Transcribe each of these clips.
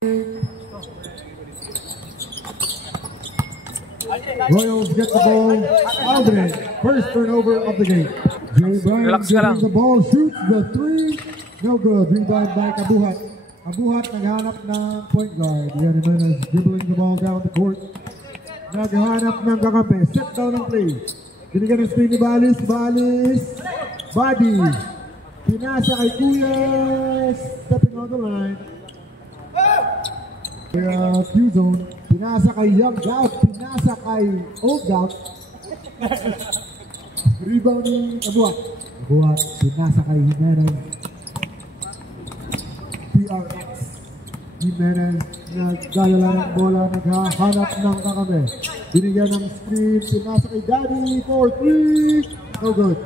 Royals get the ball. Aldrin, first turnover of the game. Jay Bryan getting the ball, shoots the three. No good. Rebound by Kabuhat. Kabuhat naghanap ng point guard. Yan Jimenez dribbling the ball down the court. Naghanap ng kakampi. Set down ang play. Binigyan ng screen ni Balis. Balis. Body. Pinasa kay Kuya. Stepping on the line. Q-zone. Pinasa kay Young Gout. Pinasa kay Old Gout. Rebound ni Kabuhat. Kabuhat. Pinasa kay Jimenez. PRX. Jimenez. Nagdadala ng bola. Naghahanap ng kakame. Binigyan ng screen. Pinasa kay Daddy. 4-3. No good.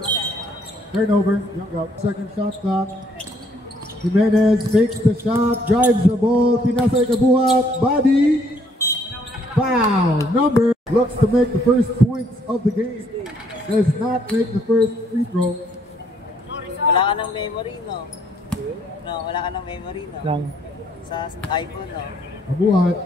Turnover. Young Gout. Second shot clock. Jimenez fakes the shot, drives the ball, pinasa kay Kabuhat, body, foul, number, looks to make the first points of the game, does not make the first free throw. Wala ka ng memory, no? No, wala ka ng memory, no? Lang. Sa iPhone, no? Kabuhat.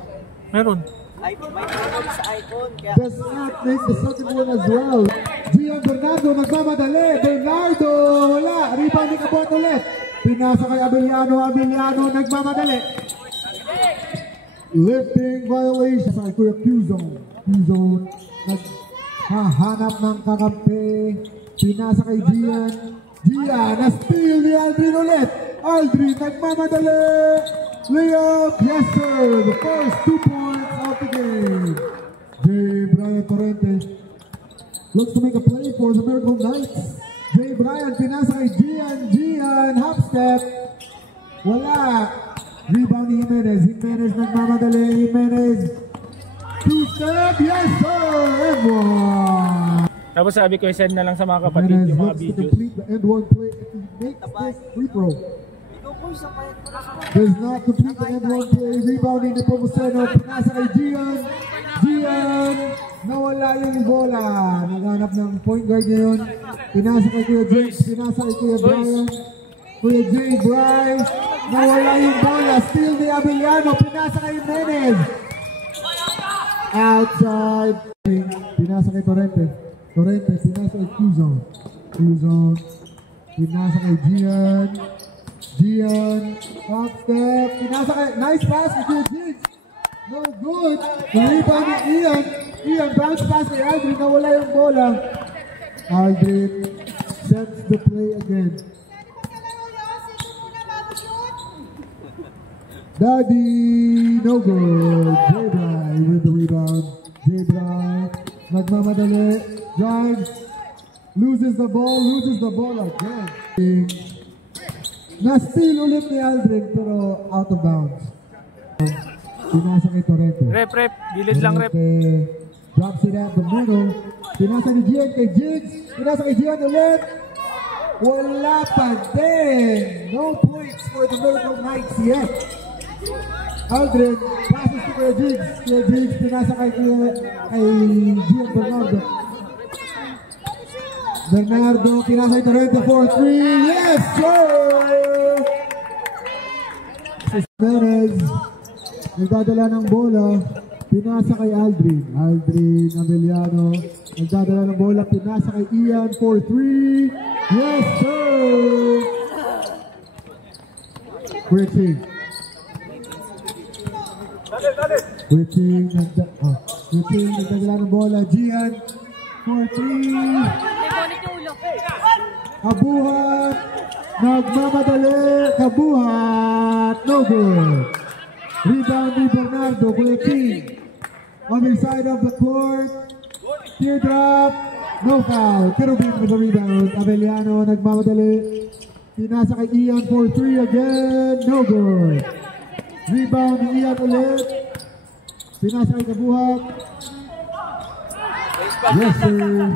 Meron. May memory sa iPhone, kaya... Does not make the second one as well. Gian Bernardo nagmamadali, Bernardo, wala, rebound ni Kabuhat ulit. Pinasa kay Abellano, Abellano nagmamadali. Lifting violation sa Kuya Q-zone. Q-zone naghahanap ng kakampi. Pinasa kay Gian. Gian, na-steal ni Aldrin ulit. Aldrin nagmamadali. Layup, yes sir. The first 2 points of the game. Jay Bryan Torrente looks to make a play for the Miracle Knights. Jay Bryan, pinasa kay Gian. Gian, half step. Wala. Rebound ni Jimenez. Jimenez nagmamadali. Jimenez. 2-step. Yes, sir. And one. Tapos sabi ko, send na lang sa mga kapatid yung mga videos. Complete the end one play if he makes this free throw. Does not complete the end one play. Rebounding ni Pomoceno. Pinasa kay Gian. Gian. Nawala yung bola. Naghanap ng point guard ngayon. Pinasa kay Kuya James. Pinasa kay Kuya Brian. Kuya Jay Brian. Nawala yung bola. Steal ni Abellano. Pinasa kay Jimenez. Outside. Pinasa kay Torrente. Torrente. Pinasa kay Q-zone. Q-zone. Pinasa kay Gian. Gian. Top step. Pinasa kay... Nice pass kay Kuya James. No good. Rebound ni Ian. Ian bounce pass kay Aldrin. Nawala yung bola. Aldrin sets the play again. Daddy, no good. Jay Bryan with the rebound. Jay Bryan nagmamadali. Drives. Loses the ball again. Na-steal ulit ni Aldrin pero out of bounds. Pinasa kay Torrente. Rep. Gilid lang, rep. Drops it at the middle. Pinasa ni Gian kay Jigs. Pinasa kay Gian ulit. Wala pa din. No points for the Miracle Knights yet. Aldrin passes to Kuya Jigs. Kuya Jigs pinasa kay Gian Bernardo. Bernardo pinasa kay Torrente 4-3. Yes, sir! Jimenez nagdadala ng bola. Pinasa kay Aldrin. Aldrin Abellano nagdadala ng bola. Pinasa kay Ian 4-3. Yes, sir! Quitting. Nagdadala ng bola. Gian 4-3. Kabuhat nagmamadali. Kabuhat no good. Rebound ni Bernardo. Quitting on the side of the court. Teardrop. No foul. Kerubin with the rebound. Abellano nagmamadali. Pinasa kay Ian 4-3 again. No good. Rebound ni Ian ulit. Pinasa kay Kabuhat. Yes, sir.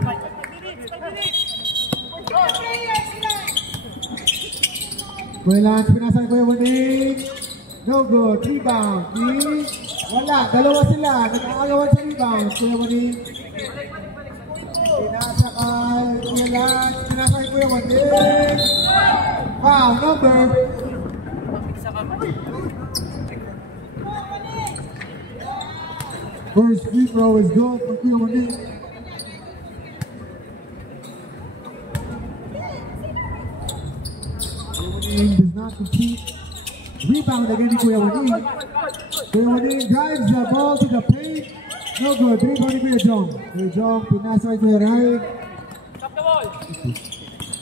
Kuya Lance, pinasa kay Kuya Waning. No good. Rebound. Wala. Dalawa sila. Nag-aagawan sa rebound. Kuya Waning. Pinasa kay Kuya Lance. Pinasa kay Kuya Waning. Foul number. First free throw is good for Kuya Waning. Waning does not compete. Rebound again to Kuya Waning. Kuya Waning drives the ball to the paint. No good. Rebound to Kuya Jong. Kuya Jong, pinasa kay Kuya Rai.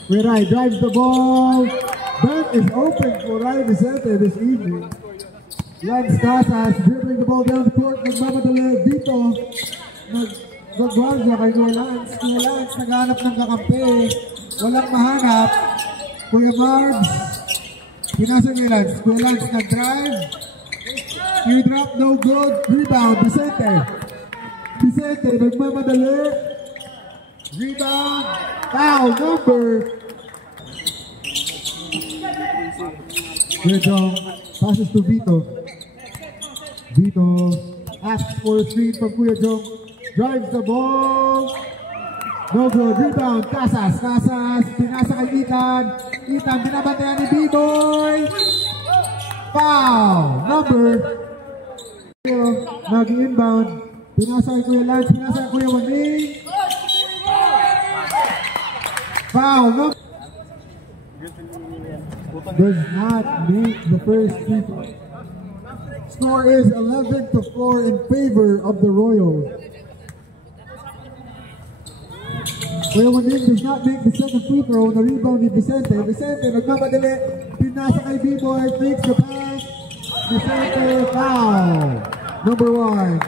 Kuya Rai drives the ball. That is open for Rai Vicente this evening. Lance Casas dribbling the ball down the court. Nagmamadali dito. Nag-guardia kay Kuya Lance. Kuya Lance naghanap ng kakampi. Walang mahanap. Kuya Marbs. Pinasa kay Lance. Kuya Lance nag-drive. Drop, no good. Rebound. Vicente. Vicente nagmamadali. Rebound. Foul number. Kuya Jong passes to Vito. Vito asks for a screen from Kuya Jong. Drives the ball. No good. Rebound. Casas. Casas. Pinasa kay Ethan. Ethan binabantayan ni B-Boy. Foul number. Nag-inbound. Pinasa kay Kuya Lance. Pinasa kay Kuya Waning. Foul number. Does not meet the first free throw. Score is 11-4 in favor of the Royals. Kuya Waning does not make the second free throw. The rebound ni Vicente. Vicente nagmamadali. Pinasa kay B-Boy. Takes the pass. Vicente foul. Number 1.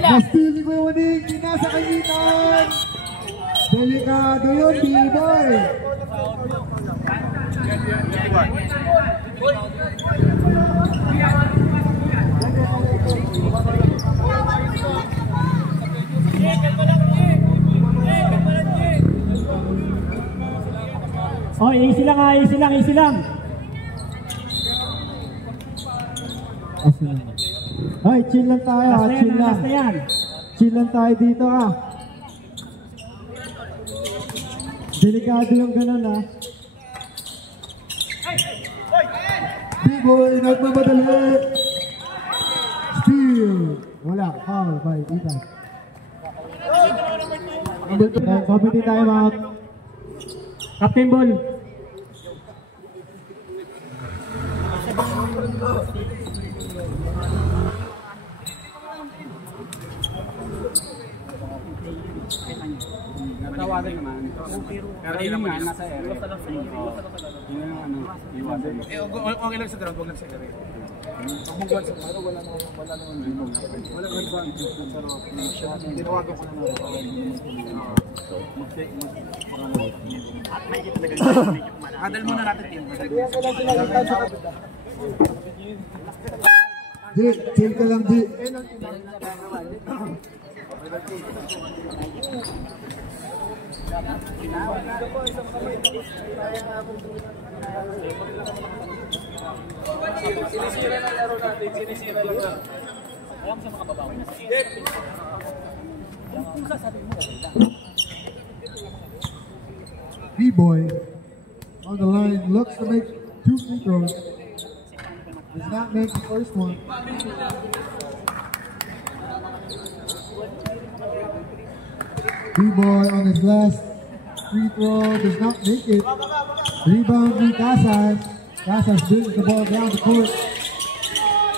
Na-steal ni Kuya Waning. Pinasa kay Ethan. Delikado yun, B-Boy. Oh, easy lang ha, easy lang, easy lang. Ay, chill lang tayo ha, chill lang. Chill lang tayo dito ha. Delikado yung ganun ha. B-Boy, nagmamadali. Steal. Wala, foul by Ethan. Committee time out. Captain Ball. Tawagan naman. Pero yun naman, nasa area. Yun ang ano, iwasan. Okay lang sa ground, huwag lang sa area. Pagbubuan sa pero wala naman limong. Wala naman ba? Pero tinawagan ko naman. Handle muna natin team. Chill ka lang, G. Sinisira na laro natin, sinisira yung laro. Alam sa mga babaw. B-Boy on the line looks to make 2 free throws. Does not make the first one. B-Boy on his last free throw does not make it. Rebound ni Casas. Casas brings the ball down the court.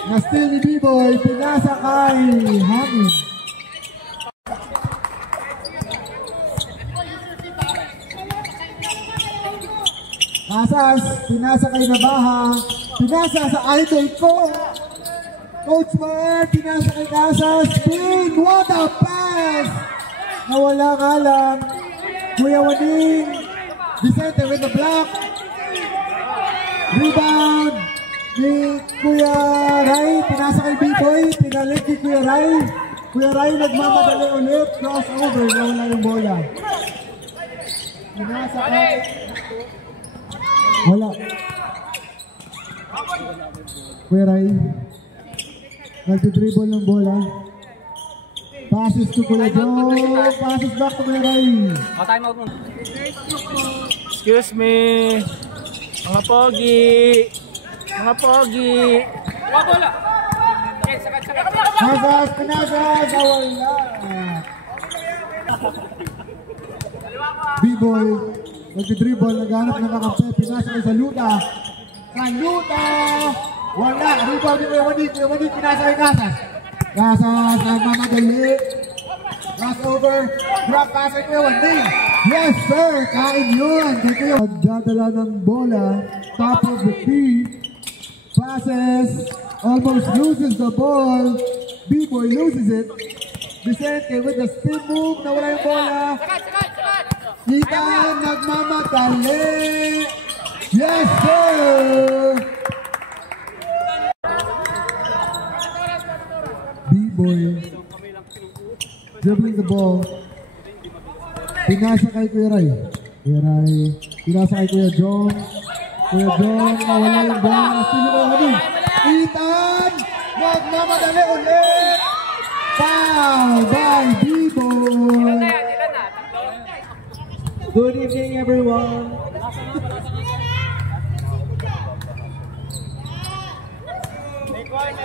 Na-steal ni B-Boy. Pinasa kay Hamid. Casas, pinasa kay Nabaha. Pinasa sa idol ko. Coach Mar, pinasa kay Casas. Spin, what a pass! Nawala nga lang. Kuya Waning. Vicente with the block. Rebound ni Kuya Rai. Pinasa kay B-Boy. Pinalik ni Kuya Rai. Kuya Rai nagmamadali ulit. Crossover. Nawala yung bola. Pinasa kay... Wala. Kuya Rai. Nagdidribble ng bola. Passes to Kuya Jong. Passes back to Kuya Rai. Time out muna. Excuse me. Mga pogi. Mga pogi. Nasas, pinasas, wala. B-boy, nag-dribble, naghanap ng kakampi, pinasa kay Saluta. Saluta! Wala, rebound yung Ewanik, pinasa kay Casas. Casas, nagmamadali. Crossover, drop pass kay Ewanik. Yes sir, kain yun. Nagdadala ng bola, top of the key. Passes, almost loses the ball. B-boy loses it. Vicente with the spin move, nawala yung bola. Kita nagmamadali. Yes sir! B-boy dribbling the ball. Pinasa kay Kuya Ray. Pinasa kay Kuya John. Kuya John, nawala yung bola. Sino mo kami? Ethan! Nagmamadali ulit! Foul by B-boy! Good evening, everyone.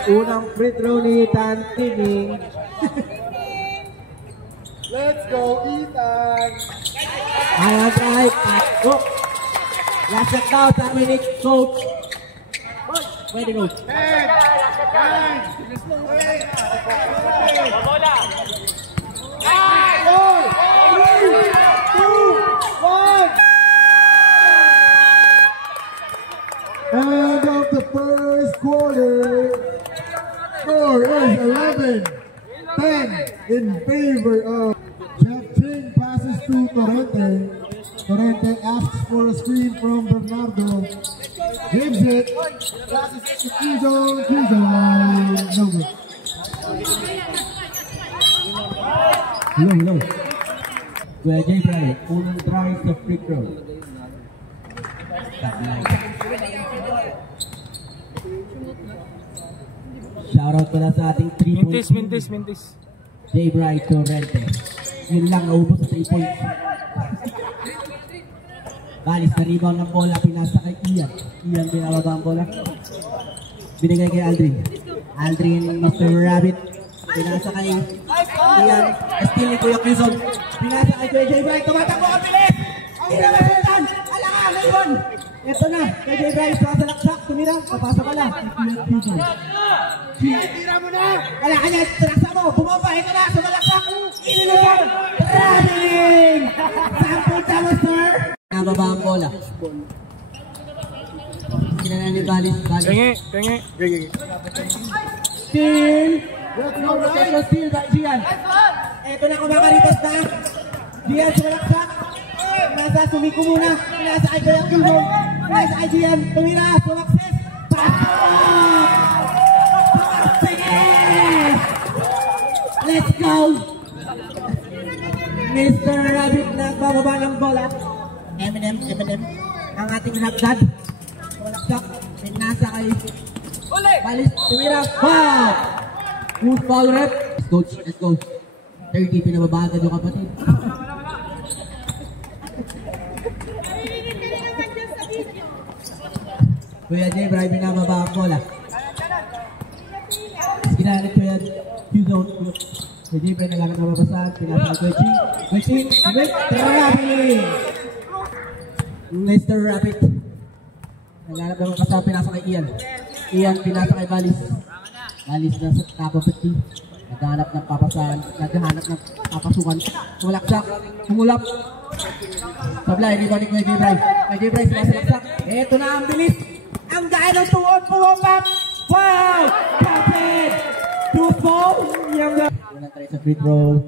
Unang free throw ni Ethan Tining. Let's go, Ethan! Ayan, right. Go. Last shot daw, 10 minutes, coach. Pwede, coach. 10, 9, 8, 7, 6, 5, 4, 3, 2, 1. End of the first quarter. Score is 11-10 in favor of Jeff Ching. Passes to Torrente. Torrente asks for a screen from Bernardo. Gives it. Passes to Kizon. No good. Low. Kuya Jay Bryant, unang try sa free throw. Shoutout pala sa ating 3 points. Mintis. Jay Bryant Torrente. Yun lang, naubos sa 3 points. Balis na rebound ng bola, pinasa kay Ian. Ian, binababa ang bola. Binigay kay Aldrin. Aldrin, Mr. Rabbit. Pinasa kay Ian. Steal ni Kuya Quezon. Pinasa kay Kuya Jay Bryant. Tumatakbo ang bilis! Hindi na masutan! Alangan! Ngayon! Ito na. Kay Jay Bryant. Sa laksak. Tumira. Papasa pala. Kuya Quezon. Tira mo na! Wala ka niya. Salaksak mo. Bumaba. Ito na. Sa malaksak. Inilusan. Traveling! Sample tama, sir. Nababa ang bola. Kinana ni Balis. Tengi. Steal! Steal by Gian. Ito na kumakaripas na. Gian sumalaksak. Nasa sumiko muna. Nasa kay Kuya Quezon. Nasa kay Gian. Tumira. Sumakses. Pasok! Sumakses! Let's go! Mr. Rabbit nagbababa ng bola. Eminem. Ang ating hagdad. Sumalaksak. Nasa kay Balis. Tumira. Wow! Good foul rep. Let's go. 30, pinababagan yung kapatid. Kuya Jay, Bray, binababa ang bola. Ginanit Kuya Q-Zone. Kuya Jay, Bray, nagagad na mabasahan. Pinasa Kuya Ching. Mr. Rabbit! Mr. Rabbit. Nagagad na mabasahan. Pinasa kay Ian. Ian, pinasa kay Balis. Balis na sa top of the tee. Naghahanap ng papasahan. Naghahanap ng papasukan. Sumalaksak. Sumulap. Sablay, rebound ni Kuya Jay Bray. Kuya Jay Bray, sumasalaksak. Eto na ang bilis. Ang gaya ng tuon. Pumapap. Wow! Kapit! 2-4. Wala tayo sa free throw.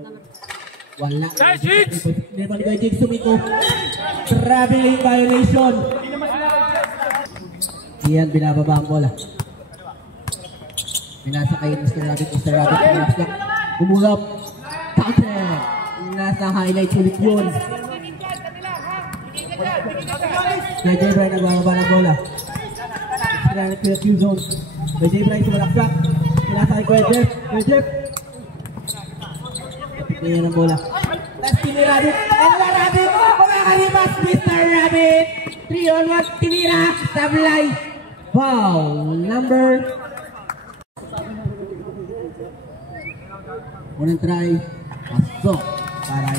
Wala. Rebound ni Kuya Jay sumiko. Traveling violation. Iyan, binababa ang bola. Pinasa kay Mr. Rabbit. Pinasa. Bumulap. Counter. Nasa highlight ulit yun. Kay Jay Bray nagbababa ng bola. Mr. Rabbit Kuya Q-Zone. Kay Jay Bray sumalaksak. Pinasa kay Kuya Jeff. Kaya ng bola. Last team ni Rabbit. Ala Rabbit! Kumakalipas Mr. Rabbit! 3-on-1. Tinira. Sablay. Foul. Number Unang try. Pasok. Para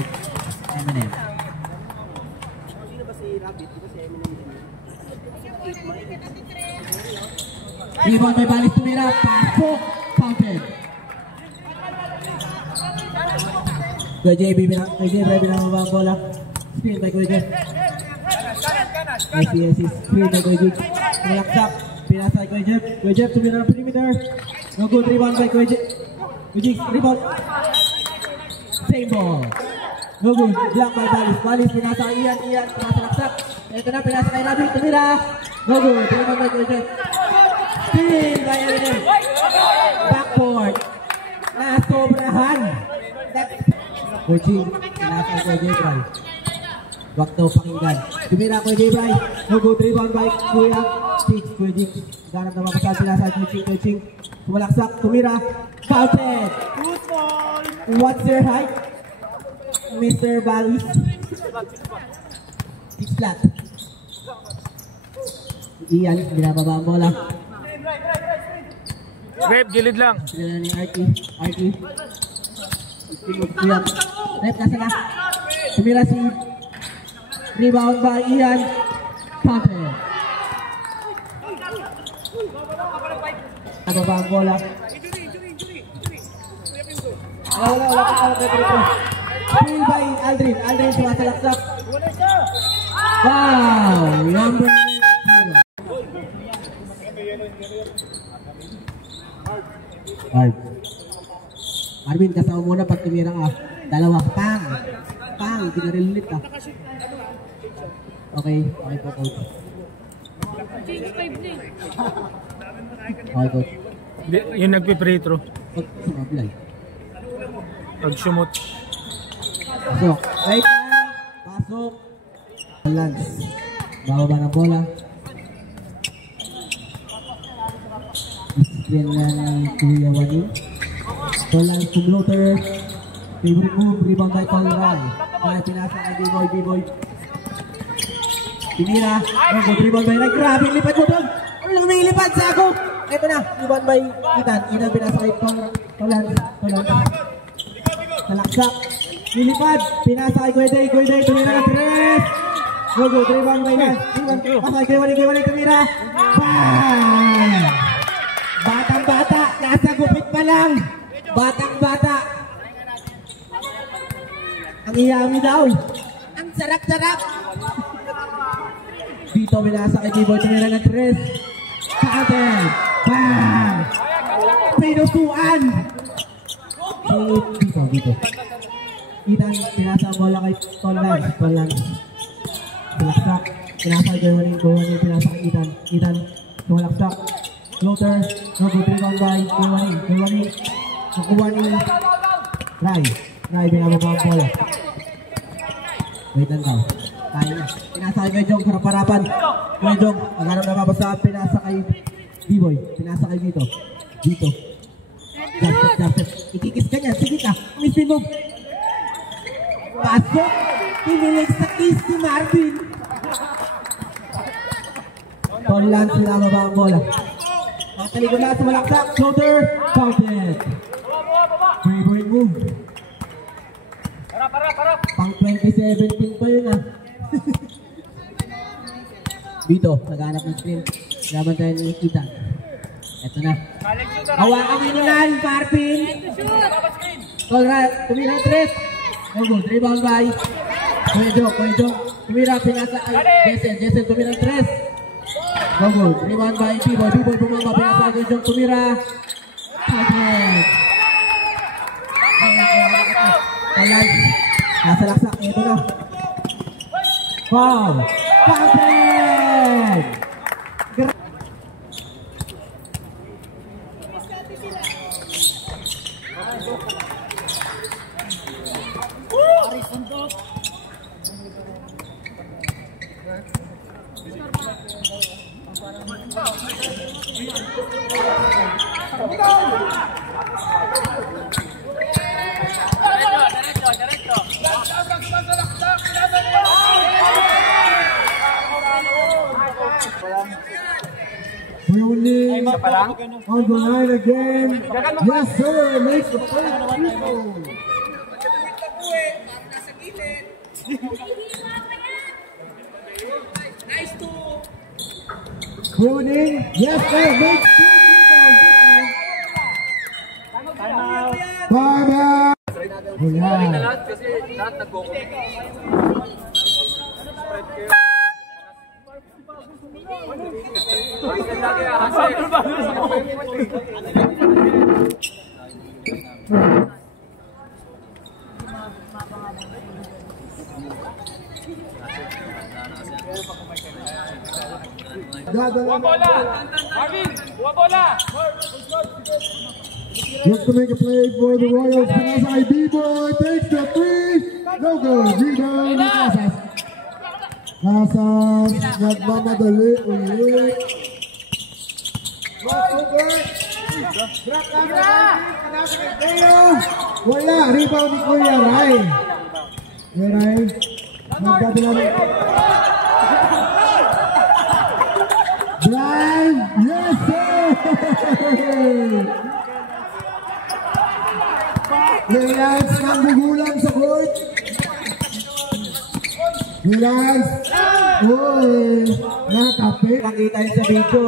Eminem. Rebound by Balis tumira. Pasok. Fountain. Kuya JB bilang mabang bola. Screen by Kuya Jeff. SCSC screen by Kuya Jeff. Malaksak. Pinasa kay Kuya Jeff. Kuya Jeff tumira ng perimeter. No good rebound by Kuya Jeff. Kuya Jeff rebound. Same ball. No good. Block by Balis. Balis pinasa kay Ian. Pinasa laksak. Ito na pinasa kay Rabi. Tumira. No good. Rebound by Kuya Jeff. Steal by Eminem. Backboard. Nasobrahan. Coaching, pinasa ko J-Bry. Wag daw pakinggan. Tumira ko J-Bry. No good rebound by Kuya Chicks. Kuya Chicks. Ganap na mapasal pinasa coaching. Sumalaksak. Tumira. Fouled. What's their height? Mr. Balis. 6 flat. Ian, binababa ang bola. Rep, gilid lang. Sila ni RT. Ian. Rep, nasa na. Tumira si rebound by Ian. Fountain. Nababa ang bola. Wala. Steal by Aldrin. Aldrin sumasalaksak. Wow! Number 0. Marvin, kasama muna pag tumira ka. Dalawa. Pang. Pinarilit ka. Okay po, coach. Okay, coach. Yung nagpi-free throw. Sumablay. Pag-sumot. Pasok. Wait lang. Pasok. Lance. Bababa ng bola. Screen na ni Kuya Wani. Lance to floater. Favorite move. Rebound by Conray. Kaya pinasa kay B-Boy. Pinira. Good rebound by Ray. Grabe, lipat mo doon. Ano lang may lipad sa ako? Ito na. Rebound by Ethan. Ethan pinasa kay Lance. Talaksak. Nilipad. Pinasa kay Gueday. Tumira ng 3. Good rebound by Lance. Pasa kay Wani. Tumira. Bang! Batang-bata. Nasa gupit pa lang. Batang-bata. Ang iyami daw. Ang sarap-sarap. Dito binasa kay B-Boy. Tumira ng 3. Fountain. Bang! Pinusuan. Dito. Ethan, pinasa ang bola kay Lance. Tulaksak. Pinasa kay Wani. Pinasa kay Ethan. Tulaksak. Floater. No good rebound by Wani. Nakuha ni Ray, binababa ang bola. Wait lang daw. Tayo na. Pinasa kay Jong, harap-harapan. Jong, maghanap na mabasa. Pinasa kay B-Boy. Pinasa kay Dito. Justin. Ikikis ka niya. Sige ka. Umispin mo. Pasok. Pinilig sa kiss si Marvin. Lance, binababa ang bola. Mataligo na sa malaksak. Shoulder. Fountain. Favorite move. Pang 2017 pa yun ah. Dito, naghanap ng screen. Laban tayo ni Ethan. Eto na. Hawakan mo nun, Marvin. Alright, tumira 3. Good, rebound by Kuya Jong. Tumira, pinasa kay Jessel, tumira 3. Good, rebound by B-Boy bumaba, pinasa kay Jong, tumira. Nasa laksak, ito na. Wow! Fountain! Yuning on the line again. Yes, sir. Makes the first free throw. Yuning, yes, sir. Makes two free throws. Time out. Wala. Look to make a play for the Royals. Pinasa kay B-Boy. Takes the three. No good. Rebound. Casas. Casas. Nagmamadali ulit. Wala. Rebound ni Kuya Ray. Kuya Ray. Nagdadala. Drive. Yes, sir. Reliance ng bugulang sa court. Reliance. Uy. Nakape. Pakita yun sa video.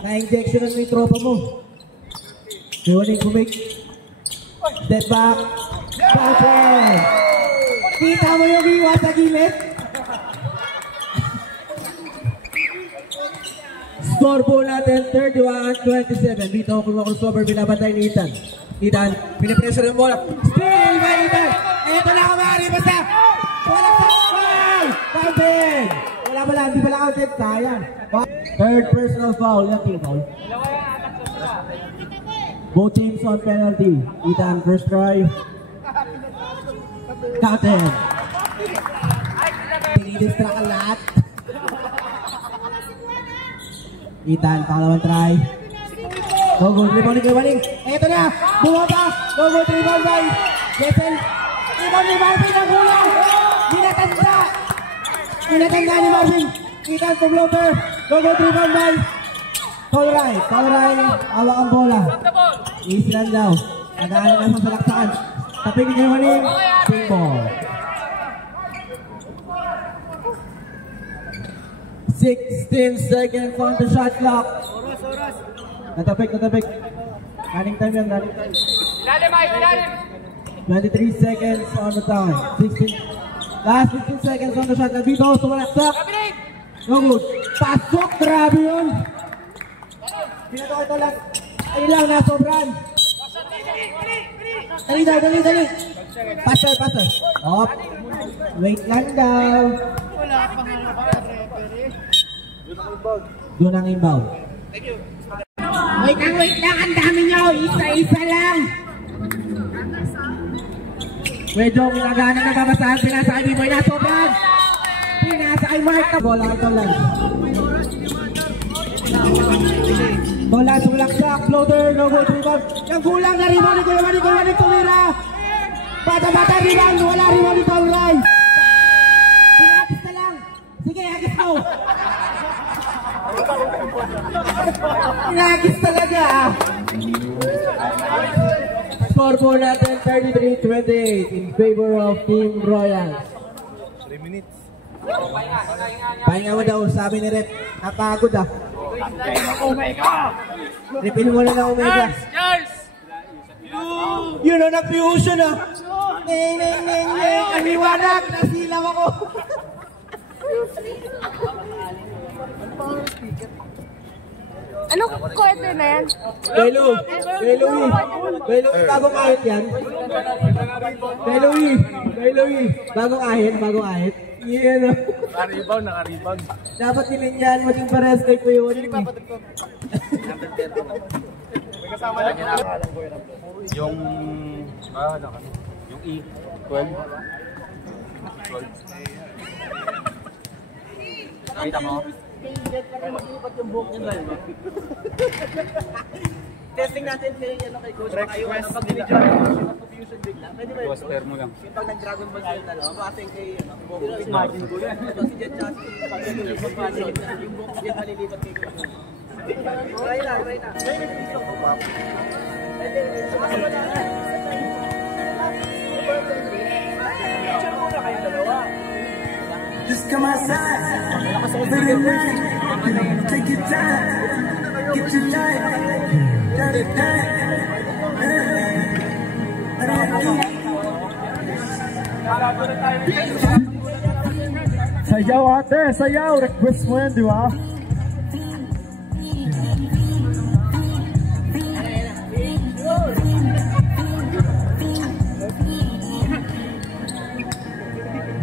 Na-injectionan mo yung tropa mo. Yuning kumik. Step back. Perfect. Kita mo yung iwa sa gilid. Score po natin 31-27. Dito ako crossover, binabantay ni Ethan. Ethan, pinapressure yung bola. Steal by Ethan. Ito na kumari, basta. Wala sa foul. Foul. Wala, hindi pala counted. Sayang. Third personal foul. Yung team foul. Both teams on penalty. Ethan, first try. Counted. Pinidistract ang lahat. Ethan, pangalawang try. Go good, rebound kay Waning. Eto na, bumaba. Go good, rebound by Jessel. Rebound ni Marvin, ang kulang. Dinatanda. Dinatanda ni Marvin. Ethan to blocker. Go good, rebound by Paul Ray. Awak ang bola. Easy lang daw. Nagaanan na sa salaksakan. Tapin kay Waning. Ping ball. 16 seconds on the shot clock. Natapik. Running time yan, running time. 23 seconds on the time. 16. Last 15 seconds on the shot clock. Dito, sumalaksak. No good. Pasok, grabe yun. Pinagawa ito lang. Ayun lang, nasobran. Dali. Passer. Op. Wait lang daw. Doon ang inbound. Wait lang, ang dami nyo. Isa-isa lang. Medyo ginagana na babasahan. Pinasa kay B-Boy na sobrang. Pinasa kay Mark. Bola ito lang. Bola, sulaksak, floater, no good rebound. Yung kulang na rebound ni Kuya Waning tumira. Bata-bata rebound, wala rebound ni Paul Ray. Pinagis na lang. Sige, agis mo. Pinagis talaga. Score po natin 33-28 in favor of Team Royals. 3 minutes. Pahinga mo daw, sabi ni Rep. Napagod ah. Refill mo na ng Omega. Yun ang nag-fusion ah. Neng. Aniwanag. Nasilaw ako. Anong quarter na yan? Belo, bagong ahit yan. Belo, bagong ahit. Yan o. Naka-rebound. Dapat nilinyan mo din pares kay Kuya Waning. Yung E12. Nakita mo? Testing natin kay Coach. Request nila. Confusion bigla. Pwede ba Poster mo lang. yung pag nag-Dragon Ball sa'yo dalawa, makasing kay imagine ko yan. Ito si Jet Chassis, pag nililipat pa, yung buhok si Jet malilipat kay Coach. Just come outside for the night. Take your time, get your life. Sayaw ate, sayaw. Request mo yan, di ba?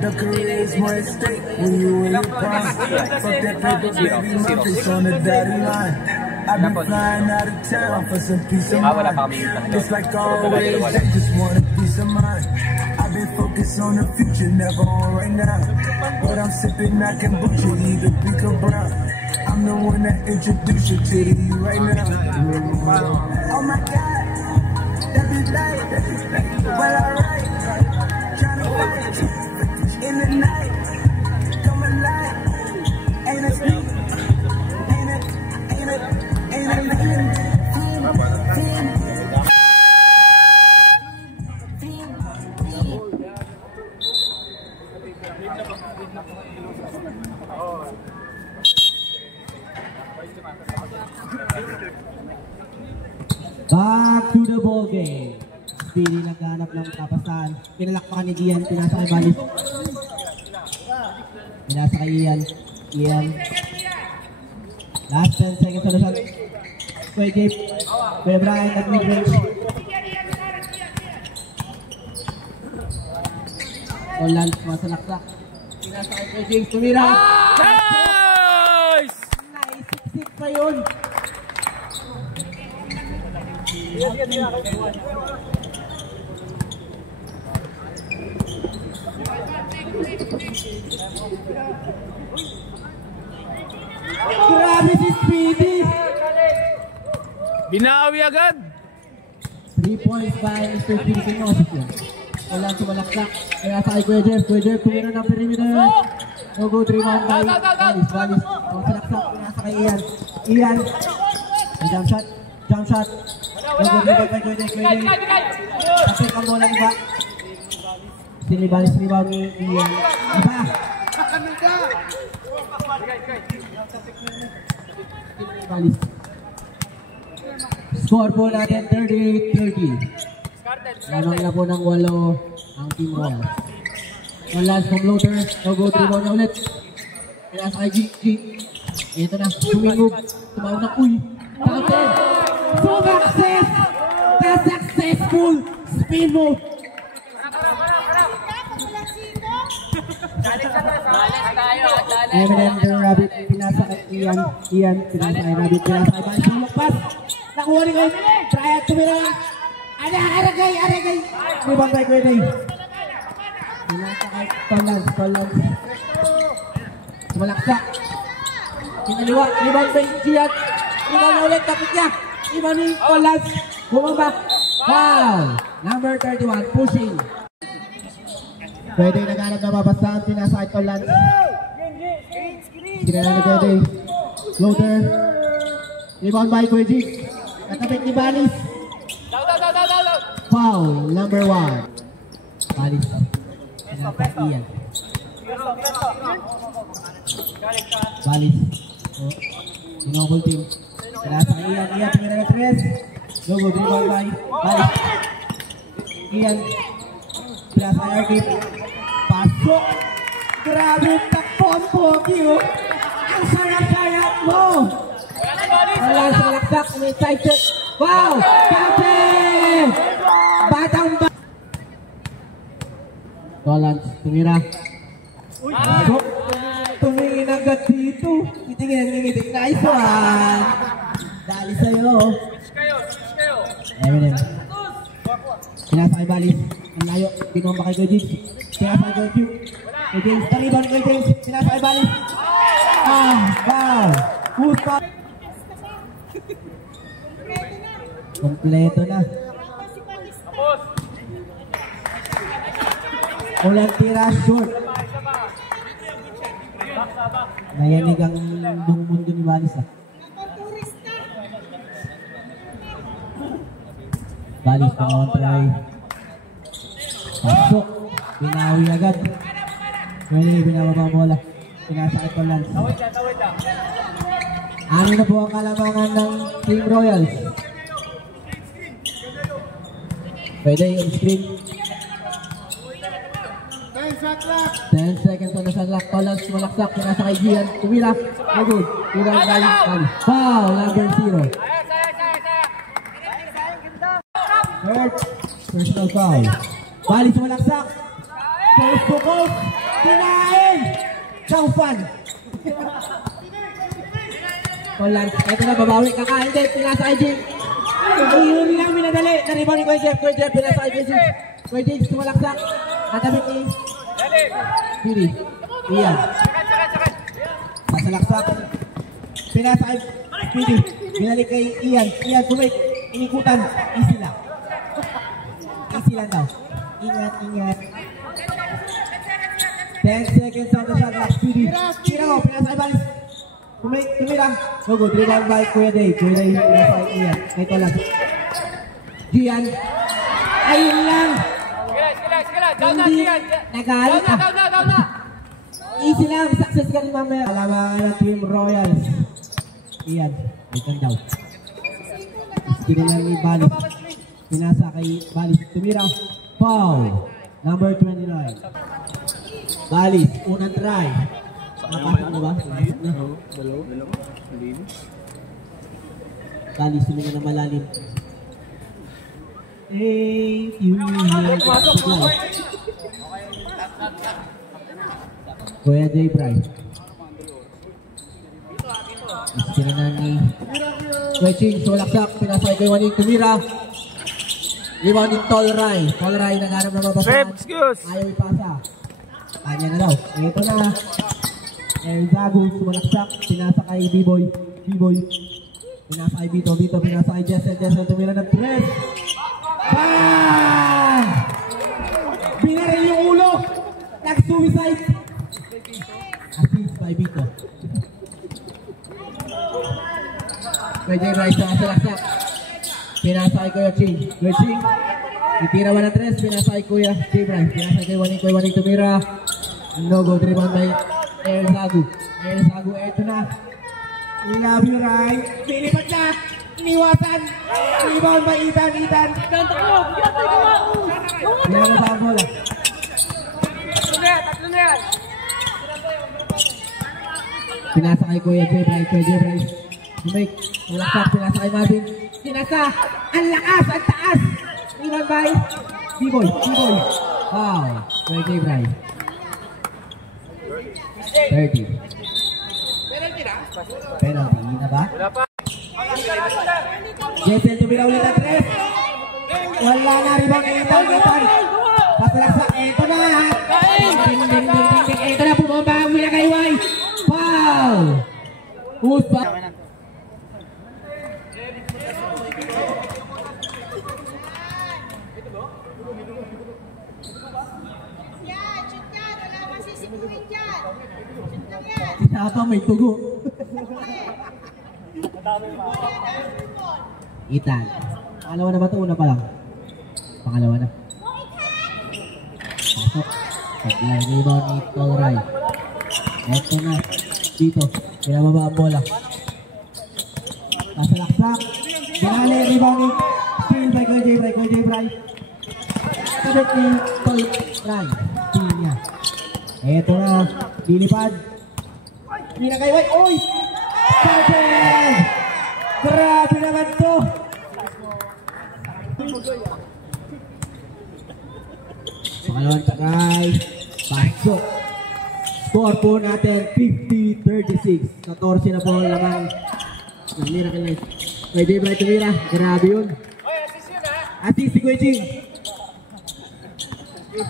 The career is more at stake when you in your prime. Fuck that paper, baby, my face on the dotted line. I've been flying out of town for some peace of mind. It's like always, they just want a peace of mind. I've been focused on the future, never on right now. But I'm sipping that kombucha, either pink or brown. I'm the one that introduced you to you right now. Oh my God, that be light. Well, alright, tryna fight in the night. Come alive, ain't it sweet? Ain't it? Back to the ball game. Speedy naghanap ng kapasan. Pinalakpakan ni Gian, pinasa kay Balis. Pinasa kay Ian. Last 10 seconds on the shot. Kuya Gabe. Kuya Brian at mid-range. Holland, masalaksak. Pinasa kay Kuya James. Tumira. Nice! Naisiksik pa yun. Grabe si Speedy. Binawi agad. 3 points by Mr. Speedy Kinosis yan. Wala sumalaksak. Kaya sa kay Kuya Jeff. Kuya Jeff tumira ng perimeter. No go 3 man by Balis. Salaksak. Kaya sa kay Ian. May jump shot. No go 3 man by Kuya Jeff. Kasi ang bola iba. Sinibalis rebound ni Ian. Iba. Balis. Score po natin 38-30. Lamang na po ng 8 ang team roll. One last from floater. No go 3 ball na ulit. Kaya sa kay G. Ito na. Tumingog. Tumawag na. Uy. Takapin. So success. The successful spin move. Eminem the Rabbit. Pinasa kay Ian. Pinasa kay Rabbit. Pinasa kay Balis. Lumagpas. Nakuha ni Gold. Try at tumira. Aragay. Ibang by Kuya Day. Pinasa kay Palans. Sumalaksak. Kinaliwa. Ibang by Gian. Ibang na ulit. Tapit niya. Ibang ni Palans. Bumabak. Foul. Number 31. Pushing. Pwede naghanap na mabasahan. Pinasa kay Palans. Kinala ni Kuya Day. Floater. Ibang by Kuya Jig. Nakapit ni Balis. Foul, number 1. Balis. Pinasa Ian. Balis. Double team. Pinasa Ian. Tumira na 3. Logo, dribble by Balis. Ian. Pinasa Argip. Pasok. Grabe takpo ang pogi. Ang sarap-sarap mo. Wala sa laksak. May side check. Wow! Captain! Batang ba... Roland, tumira. Pasok. Tumingin agad dito. Itingin. Nice one! Dali sa'yo. Eminem. Pinasa kay Balis. Ang layo. Binomba kay Kuya James. Pinasa kay Kuya James. Pariban kay James. Pinasa kay Balis. Foul! Puta! Kompleto na. Ulang tira short. Nayanig ang buong mundo ni Balis. Balis pang try. Pasok. Binawi agad. Pwede binababa ang bola. Pinasakit ko Lance. Ano na po ang kalamangan ng Team Royals? Pwede yung screen. 10 seconds on the shot clock. Tolans malaksak. Pinasa kay Gian. Tumira. No good. Tumira ang galing. Foul. Number 0. Third. Personal foul. Balis malaksak. Post to post. Pinain. Chowfan. Tolans. Ito na babawi. Kakain din. Pinasa kay Gian. Ayun lang minadali. Naribang ni Kuya Jeff. Kuya Jeff. Pinasa kay Kuya Jeff. Kuya Jeff. Tumalaksak. Katabit ni Pili. Iyan. Pasalaksak. Pinasa kay Pili. Binalik kay Iyan. Iyan tumit. Inikutan. Easy lang. Easy lang daw. Ingat, ingat. 10 seconds on the shot clock. Pili. Tira mo. Pinasa kay Balis. Tumira. So good. Rebound by Kuya Day. Kuya Day. Pinasa kay Iyan. Ito lang. Gian. Ayun lang. Hindi nagalit na. Easy lang. Success ka rin mamaya. Kalamangan ng Team Royals. Iyan. Ikan daw. Kinilang ni Balis. Pinasa kay Balis. Tumira. Foul. Number 29. Balis. Unang try. Nakapasok na ba? Nakapasok na. Balis. Tumira na malalim. Thank you. Kuya J. Bryce. Iskirinan ni Kuya Ching. Sulaksak. Pinasay kay Waning. Tumira. Rebound ni Tolray. Tolray naghanap na mabasahan. Ayaw ipasa. Kanya na daw. Ito na. Elzago. Sumalaksak. Pinasa kay B-Boy. B-Boy. Pinasa kay Bito. Bito. Pinasa kay Jessel. Jessel tumira ng 3. Bang! Binaril yung ulo. Nag-suicide. Assist by Bito. Kuya J. Bryce na kasalaksak. Pinasa kay Kuya Ching. Kuya Ching. Itira 1 ng 3. Pinasa kay Kuya J. Bryce. Pinasa kay Waning. Kuya Waning tumira. No go. Rebound by Elzago. Elzago. Eto na. Love you, Rai. Pilipat na. Iniwasan. Rebound by Ethan. Ethan. Ganda ko. Yan na ba ang bola? Tatlo na yan. Pinasa kay Kuya J. Bryce. Kuya J. Bryce. Umik. Ulaksak. Pinasa kay Marvin. Pinasa. Ang lakas. Ang taas. Rebound by B-Boy. B-Boy. Wow. Kuya J. Bryce. 30. Penalty na ba? Jessel tumira ulit ang 3. Wala na rebound. Ethan. Pasalaksak. Ito na. Ito na. Pumamba ang wila kay Y. Foul. Uspa. Sinapa may tugo. Ethan. Pangalawa na ba ito? Una pa lang. Pangalawa na. Pasok. Pag-line rebound ni Tolray. Eto na. Dito. Pinababa ang bola. Pasalaksak. Binali rebound ni Steal by Kuya J. Bryce. Kuya J. Bryce. Sabit ni Tolray. Steal niya. Eto na. Dilipad. Hindi na kay White. Oy! Sabit! Grabe naman to! Pangalawang takay. Pasok. Score po natin 50-36. 14 na po lamang. Miracle Night. Kuya J. Bryce tumira. Grabe yun. Assist si Kuya Ching.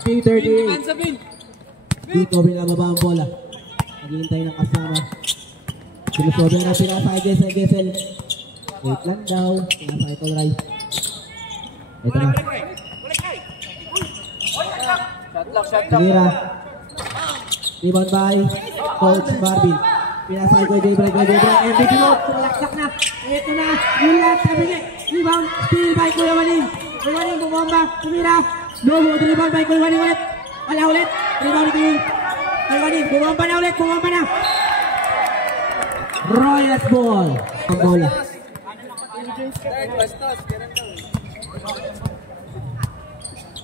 50-38. Dito binababa ang bola. Naghihintay ng kasama. Sinusobe na pinasa kay Jessel. Jessel. Wait lang daw. Pinasa kay Tolray. Ito na. Tumira. Rebound by Coach Marvin. Pinasa kay Kuya J. Bryce. Kuya J. Bryce. MVP mode. Tumalaksak na. Ito na. Yung lahat sabi niya. Rebound. Steal by Kuya Waning. Kuya Waning, bumomba. Tumira. No, rebound by Kuya Waning ulit. Wala ulit. Rebound ni Kuya Waning. Bumomba na ulit. Bumomba na. Royals ball. Ang bola.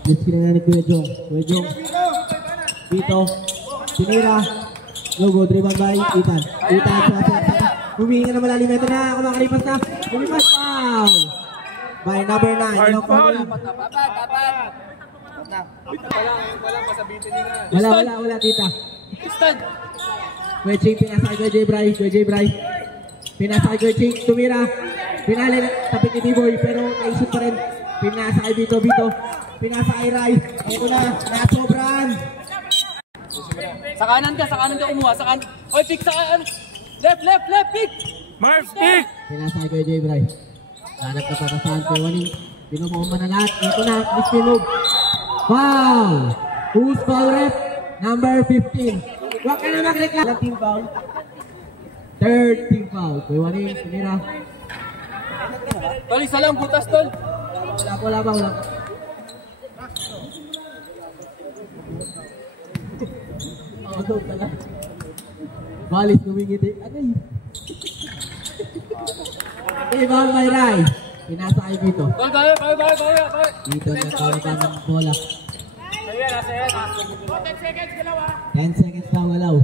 Let's get na ni Kuya Jong. Kuya Jong. Dito. Tinira. Logo, driven by Ethan. Ethan, humingi na malalim. Ito na, kumakalipas na. Kumipas, foul. By number 9. Hard foul. Wala, tita. Kuya Ching, pinasa kay Kuya J. Bray. Pinasa kay Kuya Ching, tumira. Pinali na, tapit ni B-Boy, pero naisip pa rin. Pinasa kay Bito. Pinasa kay Rai. Ito na, nasobran. Sa kanan ka umuha. Sa kanan. Oy, pick sa kanan. Left, pick. Marv, pick! Pinasa kay Kuya J. Bray. Hanap na papasahan Kuya Waning. Pinumoma na lahat. Ito na, miskin move. Foul! Who's foul rep? Number 15. Huwag ka na magreklamo. Team foul. Third team foul. Kuya Waning, tinira. Tol, isa lang, butas, tol. Wala pa. Balis kumingiti. Ano yun? Ibang may Rai. Pinasa kayo dito. Tol, kaya. Dito nagkawagan ng bola. Nasa yan. 10 seconds pa walaw.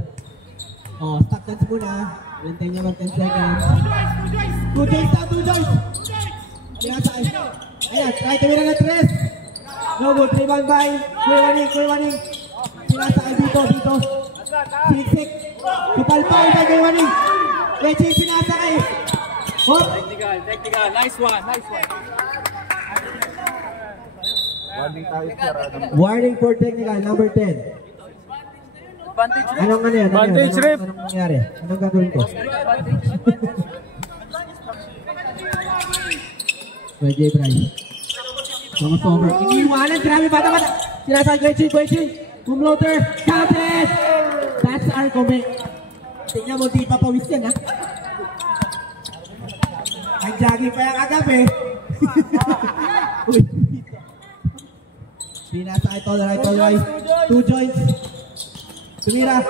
Oh, stop dance muna. Rentay naman 10 seconds. 2 Joyce. Pinasa kayo. Ayan, try to win na 3. No good, rebound by Kuya Waning. Pinasa kayo dito. Siksik. Tupalpal by Kuya Waning. Lechi, pinasa kayo. Oh. Technical. Nice one. Warning for technical, number 10. Advantage. Anong ano yan? Advantage, ref. Anong nangyari? Anong gagawin ko? Kuya J. Bray. Thomas over. Iniwanan, grabe bata. Sinasabi Kuya Ching. Kumloader. Counted! That's our comment. Tingnan mo, di pa pawis yan, ha? Ang jogging pa yung agabi. Pinasa kay Tolray. 2 joints. Tumira.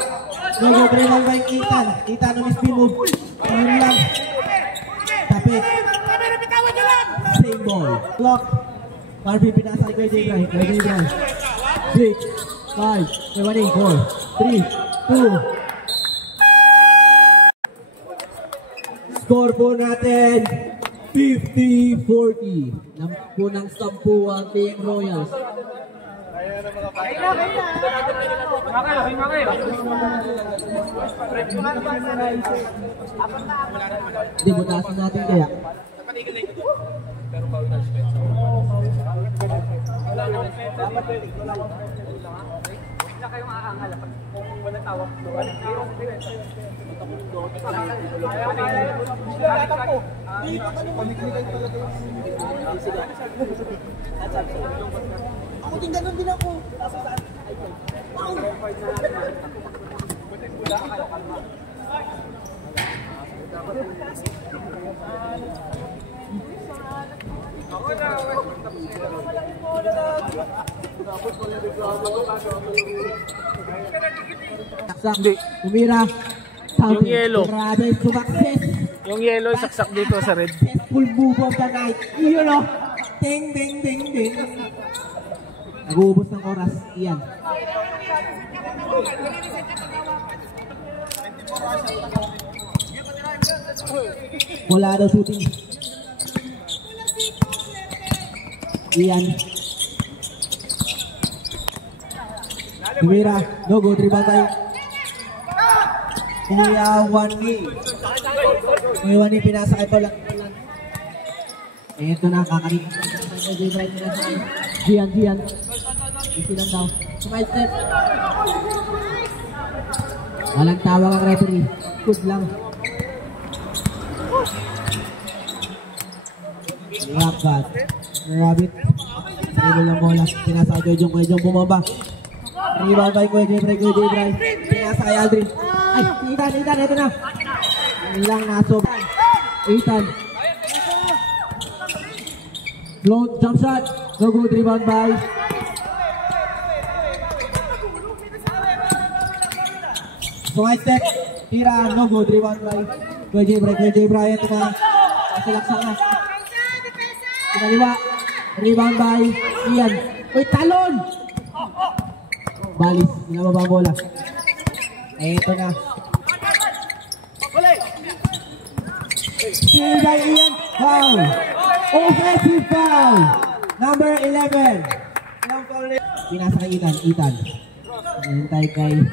Logo, driven by Ethan. Ethan na spin move. Ayun lang. Tapit. Same ball. Clock. Marvin pinasa kay Kuya J. Bray. 6, 5, 4, 3, 2. Score po natin 50-40. Kunang 10 ang Team Royals. Hindi, butasan natin kaya. Ako din ganun din ako. Hindi. Umira. Yung yellow. Grabe, sumakses. Yung yellow, saksak dito sa red. Successful move of the night. Iyon o. Ding. Nag-uubos ng oras. Iyan. Wala daw shooting. Iyan. Umira. No go. Dribble tayo. Kuya Waning pinasa kay Paul. Ito na, kakarinig. Gian. Isi lang daw. Smile step. Walang tawag ang referee. Good lang. Rabbit. Dribble lang bola. Pinasa kay Kuya Jong bumaba. Rebound by Kuya J. Bray. Pinasa kay Aldrin. Ay, Ethan, ito na. Ilang naso. Ethan. Float, jump shot. No good, rebound by Sungay step. Tira, no good, rebound by Kuya J. Bryant. Kasilaksak na. Kinaliwa. Rebound by Ian. Uy, talon! Balis, binababa ang bola. Eto na. Steal by Ian. Foul. Offensive foul. Number 11. Pinasa kay Ethan. Hintay kay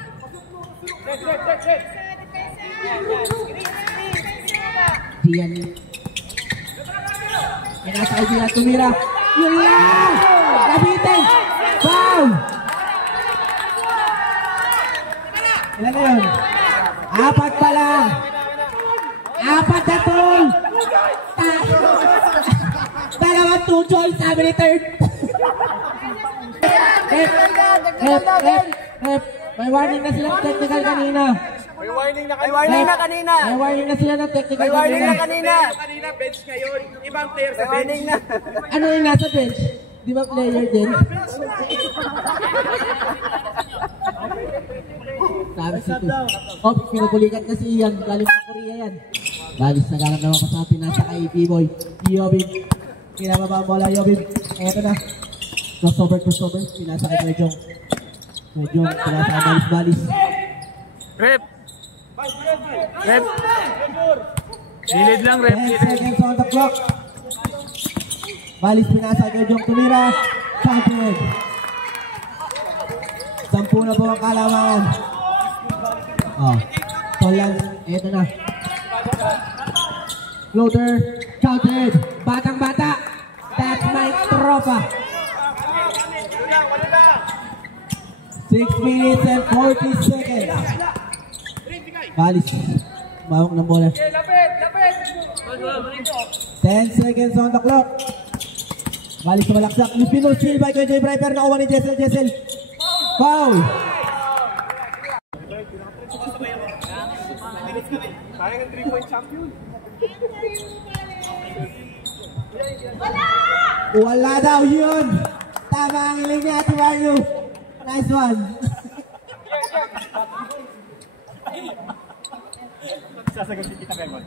Dian. Pinasa kay Dian. Tumira. Yun lang! Labitin! Foul! Ilan na yun? 4 pa lang. 4 na tol! Dalawang 2 choice, sabi ni third. Rep. May warning na sila ng technical kanina. May warning na kanina. May warning na sila ng technical kanina. Kanina bench ngayon. Ibang player sa bench. Ano yung nasa bench? Di ba player din? Sabi si Tito. Oh, pinupulikat na si Ian. Galing sa Korea yan. Balis na ganap naman pasapin. Nasa kay P-Boy. Yobib. Kinababa ang bola, Yobib. Eto na. Crossover. Pinasa kay Kwejong. Pinasa kay Balis. Rep. Gilid lang, rep. 10 seconds on the clock. Balis pinasa kay Kwejong. Tumira. Counted. 10 na po ang kalamangan. Oh. Tolan. Eto na. Floater. Counted. Batang-bata. That's my tropa. 6 minutes and 40 seconds. Balis. Bawak ng bola. 10 seconds on the clock. Balis na malaksak. Lupino steal by Kuya J. Bry. Pero nakuha ni Jessel. Foul. Sayang ang 3-point champion. Wala daw yun. Tama ang iling niya, Tiwario. Nice one. Sasagot si Tita Memon.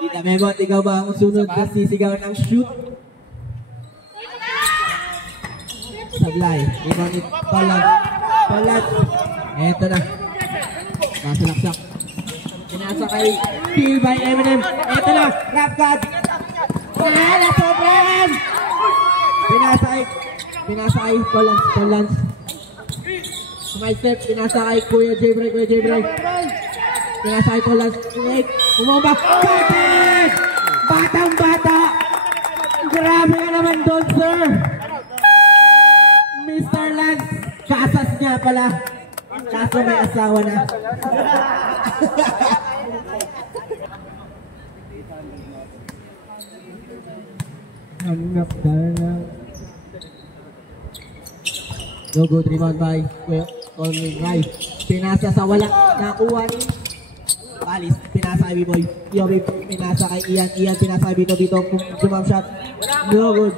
Tita Memon, ikaw ba ang sunod na sisigawan ng shoot? Sablay. Ikaw ni Tolat. Eto na. Nasalaksak. Pinasa kay Steal by Eminem. Eto na. Rap cut. Nasobran! Pinasa kay Tolans. Sumay step. Pinasa kay Kuya J. Bry. Pinasa kay Tolans. Umamba. Katin! Batang-bata! Grabe ka naman doon, sir! Mr. Lance, kasas niya pala. Kaso may asawa na. Hanap na. No good rebound by Tony Rai. Pinasa sa wala. Nakuha ni Balis. Pinasa kay B-Boy. Yobi pinasa kay Ian. Ian pinasa kay Bito. Jump shot. No good.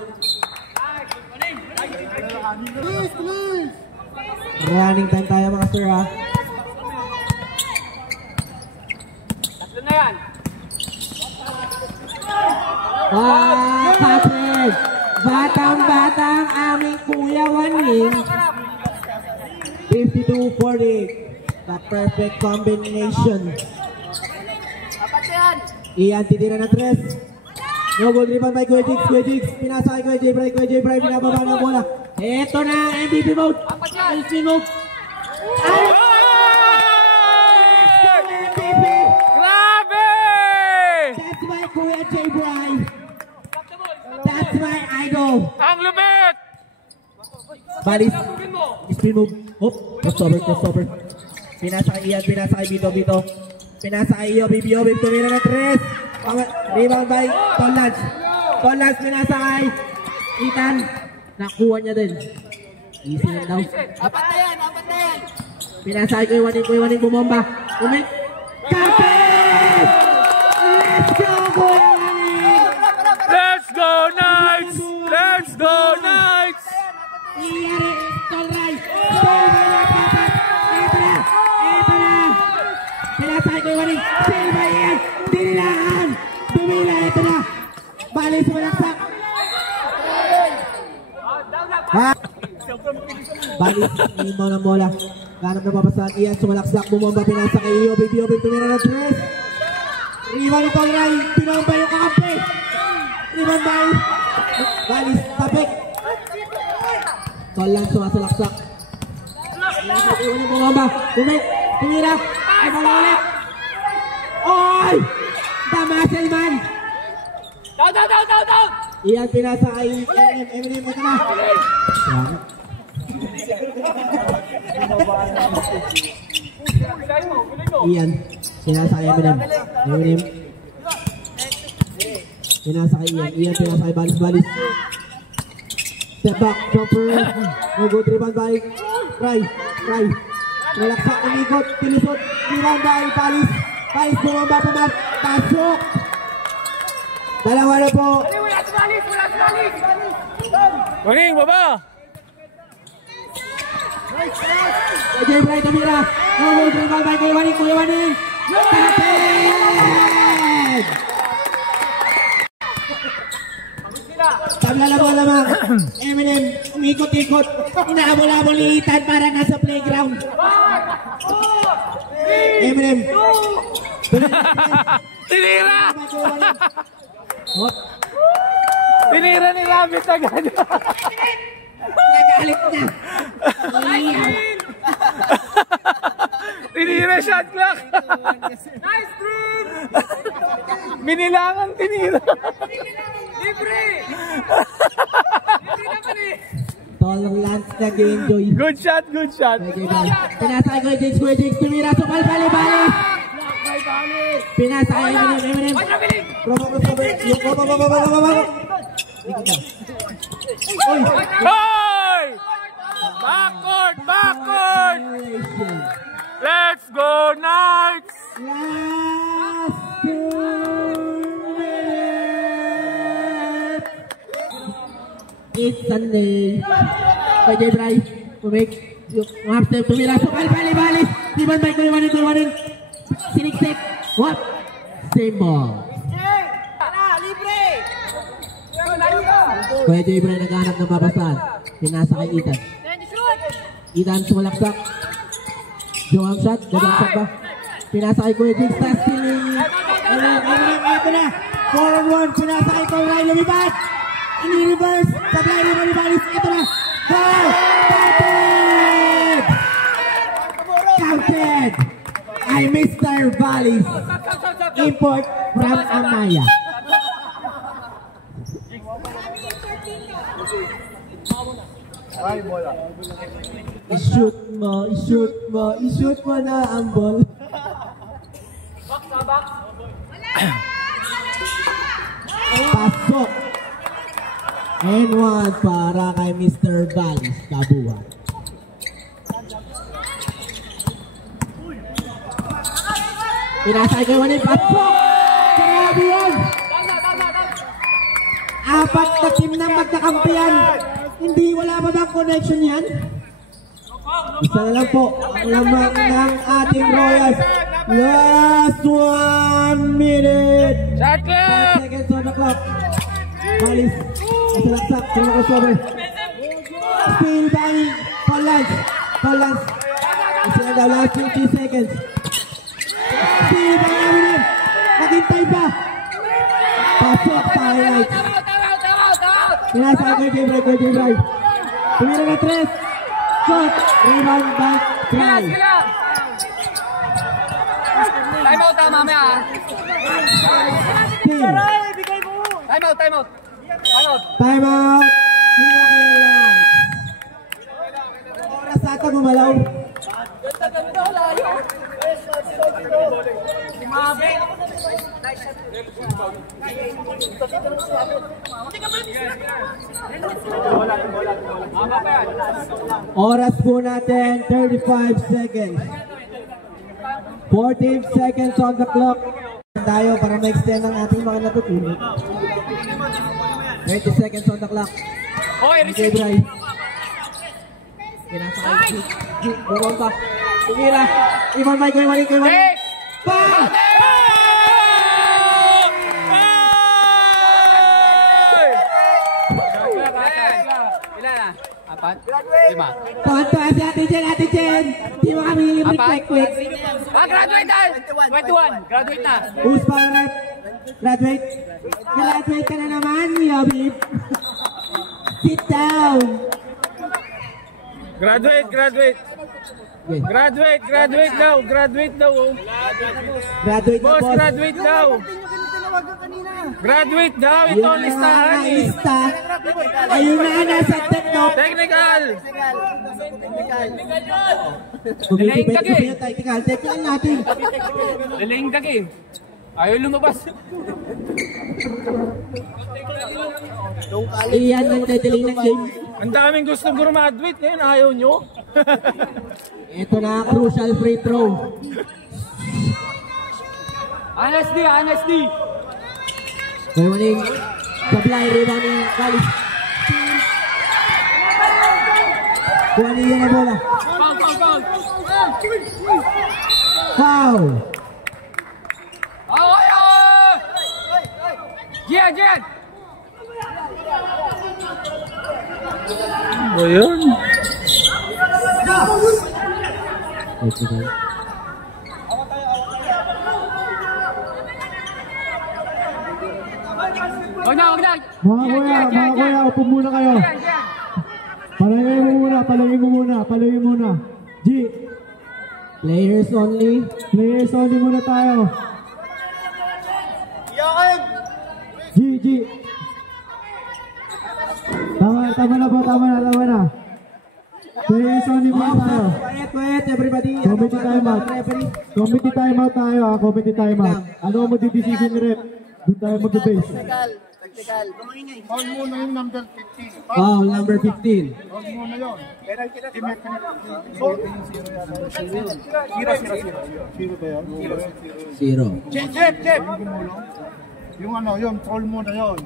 Running time tayo mga sir ha. Tatlo na yan. Patrick! Batang-batang aming Kuya Wanling. 52-40. The perfect combination. Ian titira ng 3. No good rebound by Kuya Jigs. Pinasa kay Kuya J. Bry. Pinababa ng bola. Eto na MVP mode. MVP mode. MVP. Grabe! That's my Kuya J. Bry. That's my idol. Ang lupit! Balis. Spin move. Hop. Crossover. Pinasa kay Ian. Pinasa kay Bito. Pinasa kay Yobib. Tumira ng 3. Rebound by Tolans. Pinasa kay Ethan. Nakuha niya din. Easy lang daw. Apat na yan. Pinasa kay Kuya Waning bumomba. Kapit! Let's go, Kuya Waning! Let's go, Knights! Let's go, Knights! Balis, sumalaksak. Balis, imaw ng bola. Ganap na papasahan. Ian, sumalaksak. Bumomba, pinasa kay Iobib. Iobib, tumira ng tres. Rebound ito ang Ray. Pinomba yung kakampi. Rebound Balis. Balis, tapik. Tol lang, sumasalaksak. Iwan yung bumomba. Tumira. Iwan na ulit. Oy! Tama, Selman. Down! Iyan, pinasa kay Eminem. Ito na. Iyan, pinasa kay Eminem. Pinasa kay Ian. Ian, pinasa kay Balis. Step back, jumper. No good, rebound by Ray. Malaksak, umikot, tilusot. Rebound by Balis. Balis, bumamba, pasok. Dalawa na po. Maring, baba! AJ Bray, tumira. No good, rebound by Kuya Waning. Tapin! Tabla lamang. Eminem, umikot-ikot. Inaabol-abol ni Ethan para nasa playground. Eminem. Tinira! Tinira ni Rabbit agad. Nagalit na. Tinira, shot clock. Nice dream! Binilangan tinira. Libre! Libre naman eh. Tol Lance nag-enjoy. Good shot. Pinasa kay Kuya Jigs, tumira. Sukal, bali. Pinasa kay Eminem. Hoy! Backward! Let's go, Knights! Last 2 minutes. It's Sunday. AJ Bray, yung half step, tumira. Sukal, bali. Rebound by Kuya Waning. Siniksik. What? Same ball. Libre! Kuya J. Bray naghanap ng mabasahan. Pinasa kay Ethan. Ethan sumalaksak. Jump shot ba? Pinasa kay Kuya Jigs. Ito na. 4-on-1. Pinasa kay Kuya Ray. Lumipat. Ini-reverse. Sablay ni Balis. Ito na. Foul! Counted! Ay Mr. Balis. Import from Amaya. I-shoot mo na ang ball. Pasok. And one para kay Mr. Balis. Kabuhan. Pinasay kay Waning. Pasok. Grabe yun. Apat na team ng magkakampiyan. Hindi, wala ba bang connection yan? Isa na lang po ang lamang ng ating Royals. Last 1 minute. Shot 5 clock! seconds on the clock. Balis. Masalaksak. Sinakasover. Steal by Paul Lance. Isa na daw. Last 50 seconds. Steal by Eminem. Naghintay pa. Pasok sa highlights. Pinasa kay J. Bray. Tumira na 3. Shot. Rebound back. Try. Time out, mamaya. Steal. Time out. Time out. Sila kayo lang. Oras ata gumalaw. Oras po natin, 35 seconds. 14 seconds on the clock. Tayo para ma-extend ang ating mga natutunan. 20 seconds on the clock. Okay, Bray. Pinasa kay G. Bumomba. Tumira. Iman Mike, kay Waning. Pa! 4, 5. Tuwan-tuwa si Ate Jen. Di mo kami i-reflect quick. Graduate na! 21, graduate na. Who's para rep? Graduate? Graduate ka na naman, Yobib. Sit down. Graduate. Okay. Graduate daw. Graduate na, Boss, boss. graduate daw. Graduate daw. Ito ang listahan eh. Lista. Ayun na, nasa techno. Technical. Kumikipit ko yung technical. Technical natin. Liling ka eh. Ayaw lumabas. Iyan ang titiling ng game. Ang daming gustong graduate ngayon. Ayaw nyo. Ito na, crucial free throw. Honesty. May maling supply rebound ni Valis. Kuha niya na bola. Foul. Gian! Ano yun? Huwag na! Mga kuya, upo muna kayo. Palagay mo muna. G. Players only muna tayo. G. Tama na. Players only muna tayo. Quiet, everybody. Committee timeout tayo. Committee timeout. Ano mo di-decision rep? Doon tayo mag-base. Tactical. Hold muna yung number 15. Foul number 15. Hold muna yun. Zero. Jeff! Yung foul muna yun.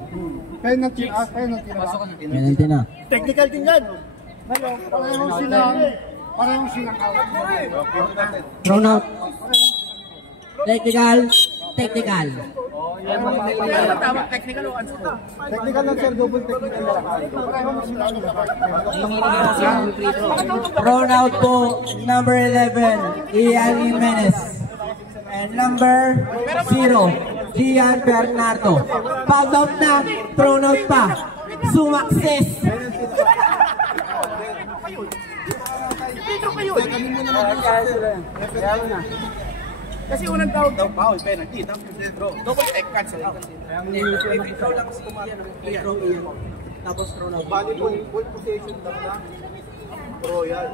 Penalty na. Penalty na. Technical din yan. Parehong silang Thrown out. Technical. Technical lang sir, double technical lang. Thrown out po, number 11, Ian Jimenez. And number 0, Gian Bernardo. Fouled out na, thrown out pa. Sumakses. Kasi unang tawag daw, foul, penalty, tapos throw. Double tech cancel out. Free throw lang si Ian. Tapos thrown out. Bali po, full possession daw na. Royal.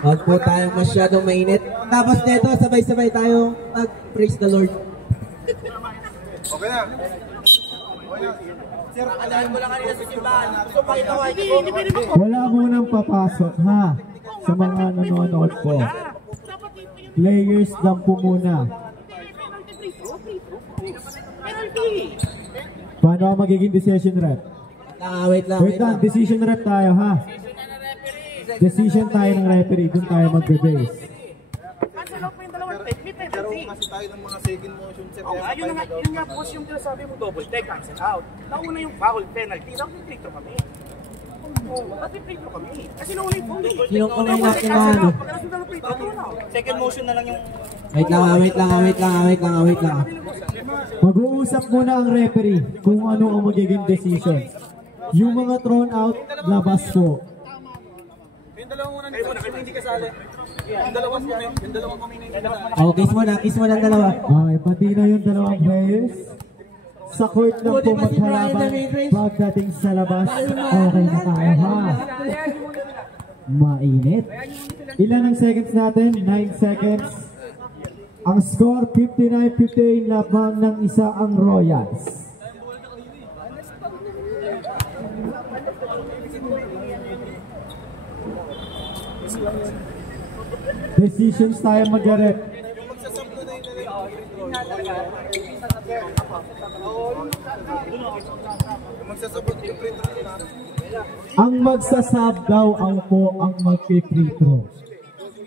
Huwag po tayong masyadong mainit. Tapos neto, sabay-sabay tayong mag-praise the Lord. Okay na. Sir, alahin mo lang kanina sa simbahan. Gusto pa ito, Wala munang papasok ha sa mga nanonood po. Players lang po muna. Paano ang magiging decision rep? Wait lang. Decision rep tayo ha. Decision tayo ng referee, doon tayo magbe-base. Pero kasi tayo ng mga second motion, sir. Yun nga po yung sinasabi mo, double take, cancel out. Nauna yung foul, penalty, nakipit kami. Nakipit kami. Kasi nauna yung foul. Yung kumain natin na ano. Second motion na lang yung... Wait lang. Mag-uusap muna ang referee kung ano ang magiging decision. Yung mga thrown out, labas po. Yung dalawang muna hindi kasali. Yung dalawang kami na hindi kasali. Oh, kiss mo ng dalawa. Okay, pati na yung dalawang players. Sa court lang po magharapan. Pagdating sa labas, okay na tayo ha. Mainit. Ilan ang seconds natin? 9 seconds. Ang score, 59-58, labang ng isa ang Royals. Decisions tayo mag-rep. Ang magsasab daw ang po ang mag-free throw.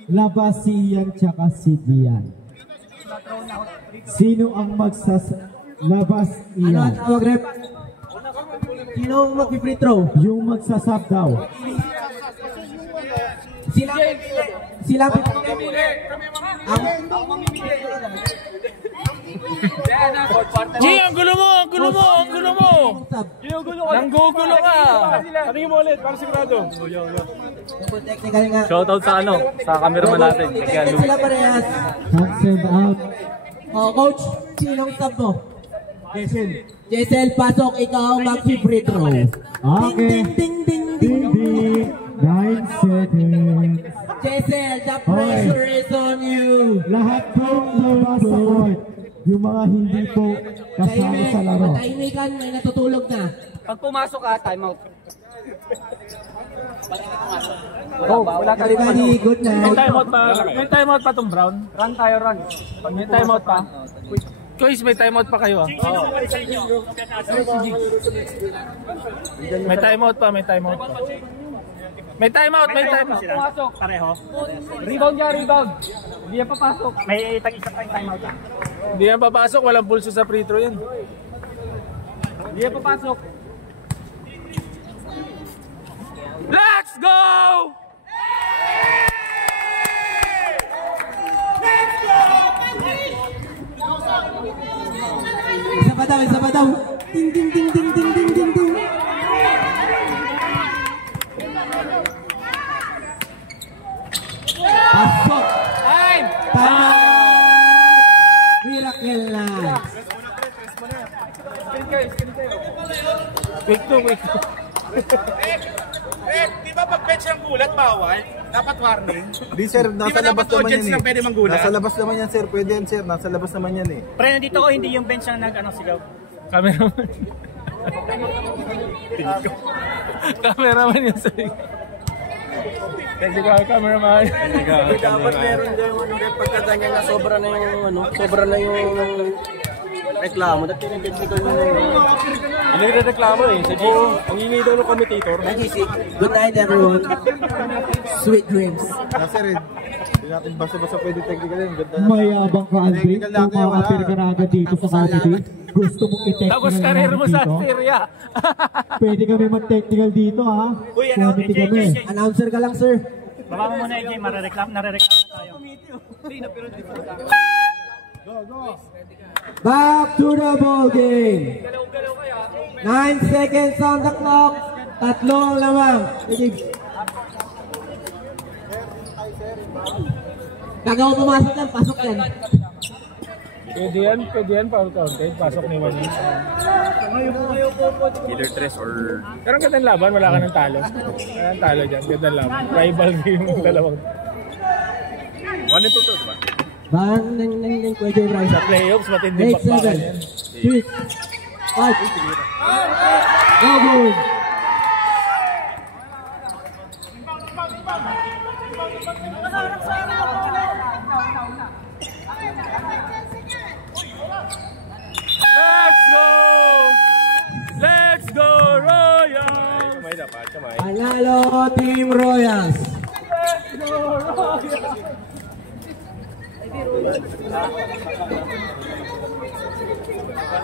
Labas si Ian tsaka si Dian. Sino ang magsasab? Labas Ian. Ano ang tawag rep? Sino mag-free throw? Yung magsasub daw. Sila Jay, ang gulo mo! Ang gulo mo! Ang gulo mo! Nanggugulo ka! Tingin mo ulit, para sigurado. technical nga. Shoutout sa ano, sa cameraman natin. Sila parehas. Cancelled out. Coach, sinong sub mo? Jason. Jessel, pasok. Ikaw mag-free throw. Okay. Ding, ding, ding, ding. Ding, 9 seconds. Jessel, the pressure is on you. Lahat po lumabas sa court. Yung mga hindi po kasama sa laro. Matahimikan, may natutulog na. Pag pumasok ka, time out. Wala tayo Everybody, good May night. timeout pa. May timeout pa tong Brown. Run tayo, run. May timeout pa. Guys, may timeout pa kayo. May timeout pa, may timeout pa. May timeout, may timeout. Pumasok. Pareho. Rebound niya, rebound. Hindi yan papasok. May tag-isang timeout ka. Hindi yan papasok, walang pulso sa free throw yan. Hindi yan papasok. Let's go! Isa pa daw. Ding, ding, ding, ding, ding, ding, ding, ding. Pasok. Time! Miracle na. Quick to, quick to. Di ba pag bench ng gulat bawal? Dapat warning. Di sir, nasa labas naman yan lang pwede manggulat? Nasa labas naman yan sir, pwede yan sir. Nasa labas naman yan eh. Pre, nandito ko, hindi yung bench ang nag-sigaw. Cameraman. Cameraman yung sabi. Kasi ka, cameraman. Dapat meron dyan pagkata niya na sobra na yung reklamo. Dati yung technical na Ano yung reklamo eh? Sa G? Ang hingi daw ng commentator. Good night, everyone. Sweet dreams. sir, hindi natin basta-basta pwede technical yun. Ganda na. Mayabang ka, Andre. Kung makapir ka na agad dito sa Cavite, gusto mong i-technical Tapos karir mo sa dito. Syria. Pwede kami mag-technical dito, ha? Committee kami. Announcer ka lang, sir. Baka mo muna, AJ, nare-reclam na tayo. Back to the ball game. 9 seconds on the clock. Tatlong lamang. Gagawa pumasok yan, pasok yan. Pwede yan, foul counted. Pasok ni Wani. Killer tres or... Pero ang gandang laban, wala ka ng talo. Wala ng talo dyan, gandang laban. Rival game yung dalawang. 1 and 2 to, diba? Bang, nang, Kuya Bryce. Sa playoffs, matindi 8, bakbakan 7, yan. 6, 5. Go, go. Let's go! Let's go, Royals! Kamay dapat, kamay. Panalo, Team Royals.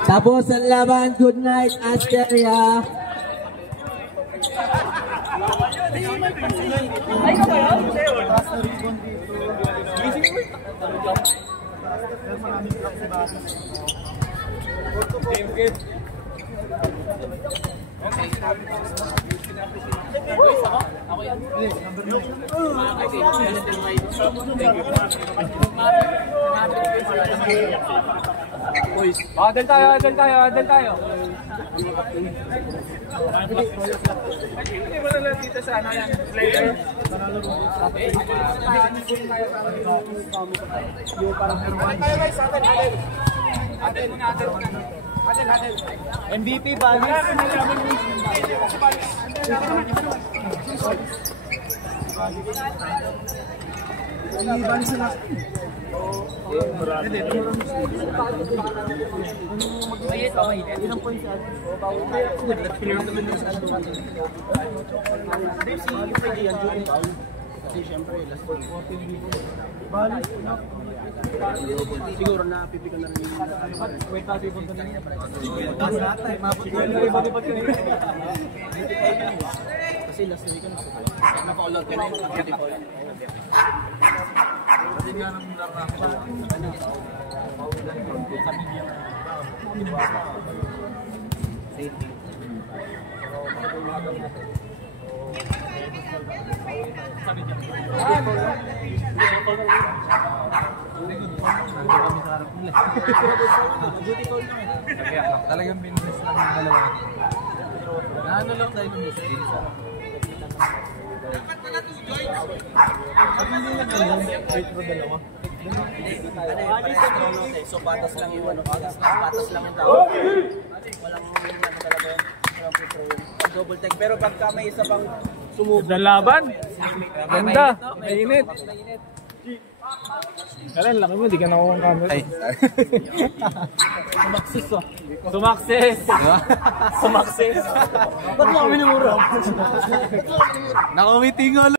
Tapos ang laban. Good night, Asteria. Adel tayo. Hindi mo na lang dito sa ano yan, player. MVP Balis. Siguro na pipikan na rin yung wait natin punta na niya. Kasi last week ka na. Naka-all out ka na yung beautiful. Kasi nga nang talagang binulis lang yung dalawa. Ano lang tayo ng mistake? Dapat na natujoy. Pag hindi na kayo, wait mo dalawa. So patas lang yung ano, patas lang yung tao. Walang talaga yun. Walang pressure yun. Double take. Pero pagka may isa pang sumubok. Laban. Ganda. Mainit. Kailan laki mo, di ka nakuha ng camera. Ay. Sumaksis oh. Sumaksis. Sumaksis. Ba't mo kami namura? Nakamiti nga lang.